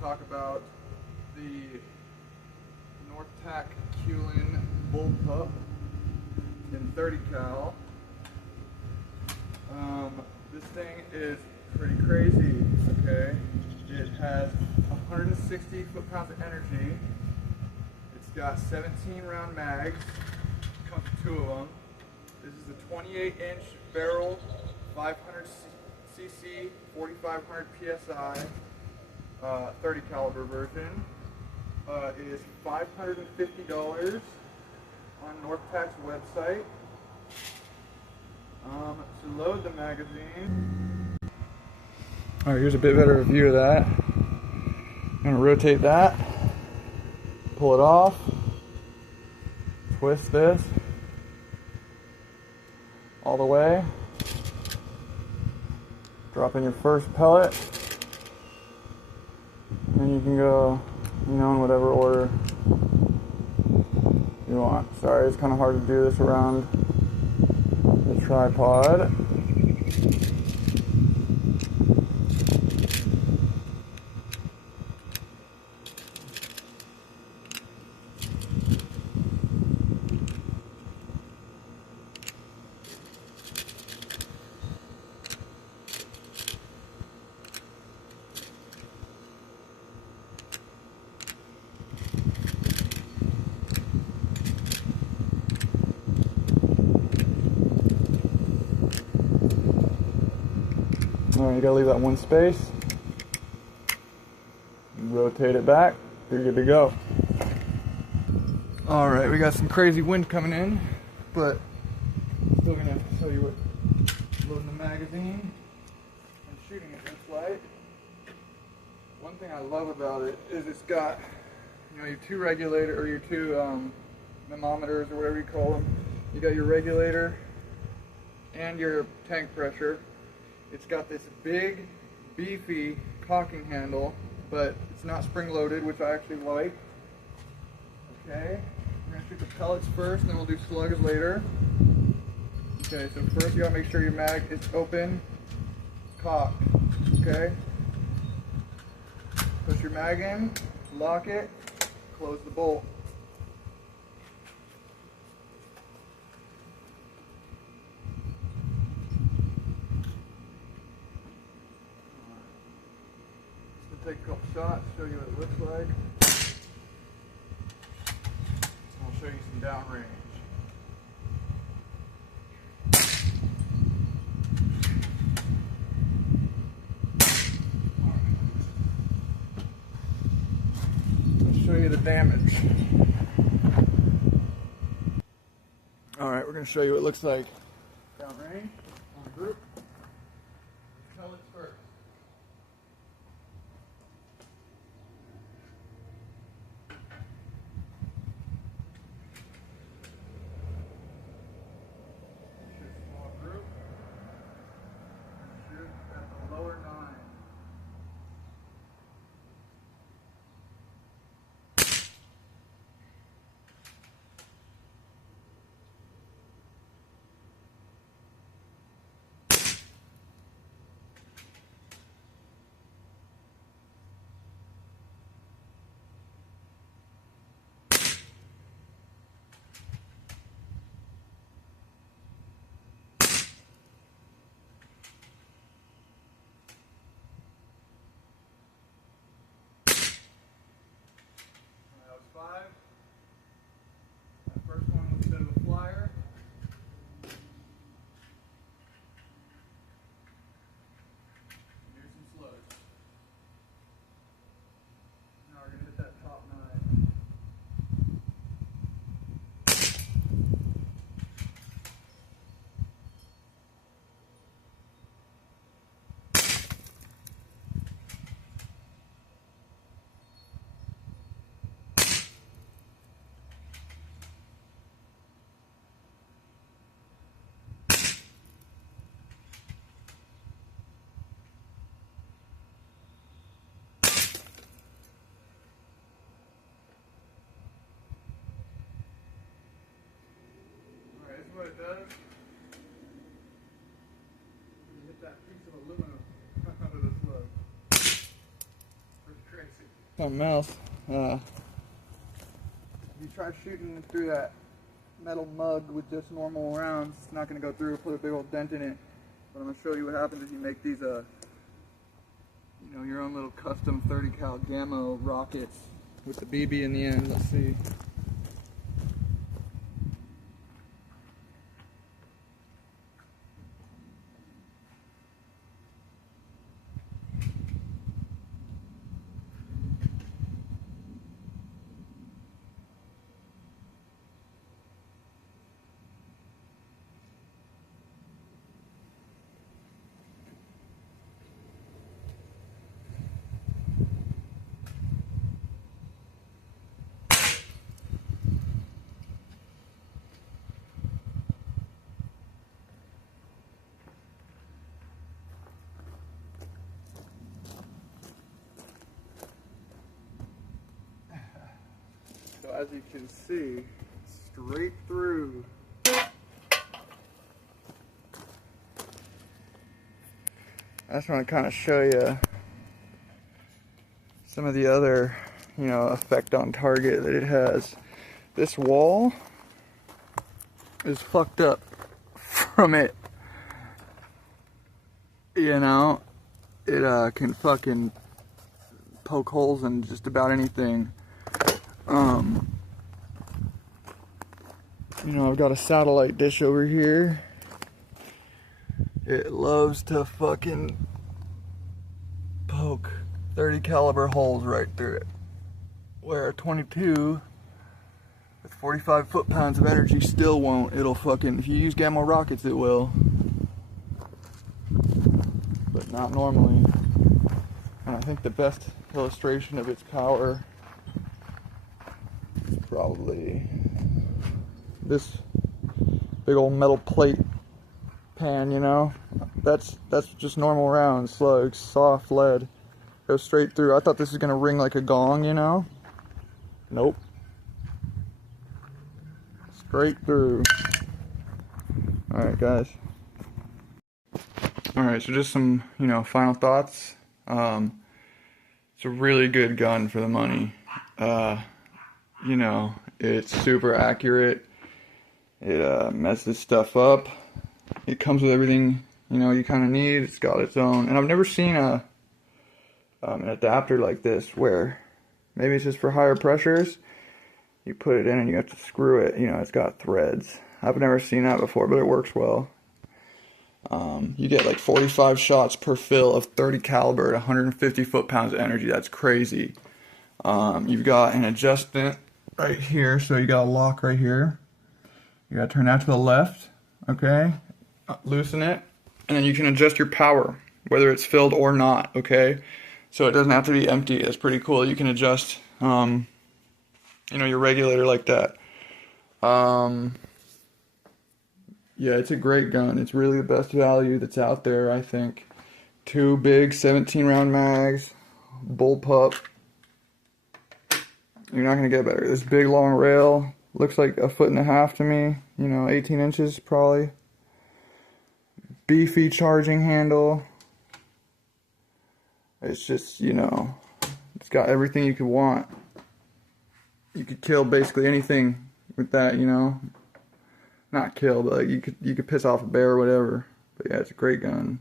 talk about the Northtac qlin bullpup in 30 cal. This thing is pretty crazy, okay? It has 160 foot-pounds of energy. It's got 17 round mags, comes with 2 of them. This is a 28-inch barrel, 500 cc, 4500 psi, 30 caliber version. It is $550 on Northtac's website. To load the magazine. Alright, here's a bit better view of that. I'm going to rotate that, pull it off, twist this all the way, drop in your first pellet, and you can go, in whatever order you want. Sorry, it's kind of hard to do this around the tripod. Alright, you gotta leave that one space. Rotate it back. You're good to go. Alright, we got some crazy wind coming in, but I'm still gonna show you what loading the magazine and shooting it looks like. One thing I love about it is it's got, your 2 regulator, or your 2 thermometers, or whatever you call them. You got your regulator and your tank pressure. It's got this big, beefy cocking handle, but it's not spring-loaded, which I actually like. Okay, we're gonna shoot the pellets first, and then we'll do slugs later. Okay, so first you gotta make sure your mag is open, cocked. Okay, push your mag in, lock it, close the bolt. Take a couple shots, show you what it looks like. I'll show you some downrange. I'll show you the damage. Alright, we're going to show you what it looks like downrange on the group. Pellets first. That first one was a bit of a flyer. Here's some slugs. Now we're going to hit that top 9. What it does, you hit that piece of aluminum out of the slug. Pretty crazy. something else. If you try shooting through that metal mug with just normal rounds, it's not going to go through. Put a big old dent in it. But I'm going to show you what happens if you make these, you know, your own little custom 30 cal Gamma rockets with the BB in the end. Let's see. So as you can see, straight through. I just want to kind of show you some of the other, you know, effect on target that it has. This wall is fucked up from it. You know, it can fucking poke holes in just about anything. You know, I've got a satellite dish over here. It loves to fucking poke 30 caliber holes right through it. Where a 22 with 45 foot-pounds of energy still won't. It'll fucking, if you use Gamma rockets, it will. But not normally. And I think the best illustration of its power is probably this big old metal plate pan, you know. That's just normal round slugs, soft lead, goes straight through. I thought this was gonna ring like a gong, you know. Nope. Straight through. Alright guys. Alright, so just some, you know, final thoughts. It's a really good gun for the money. You know, it's super accurate. It messes stuff up. It comes with everything, you know, you kind of need. It's got its own, and I've never seen an adapter like this where maybe it's just for higher pressures. You put it in and you have to screw it. You know, it's got threads. I've never seen that before, but it works well. You get like 45 shots per fill of 30 caliber at 150 foot-pounds of energy. That's crazy. You've got an adjustment right here, so you got a lock right here. You gotta turn that to the left, okay? Loosen it, and then you can adjust your power, whether it's filled or not, okay? So it doesn't have to be empty. That's pretty cool. You can adjust, you know, your regulator like that. Yeah, it's a great gun. It's really the best value that's out there, I think. 2 big 17-round mags, bullpup. You're not gonna get better. This big long rail looks like 1.5 foot to me. You know, 18 inches probably. Beefy charging handle. It's just, you know, it's got everything you could want. You could kill basically anything with that, you know. Not kill, but like you could piss off a bear or whatever. But yeah, it's a great gun.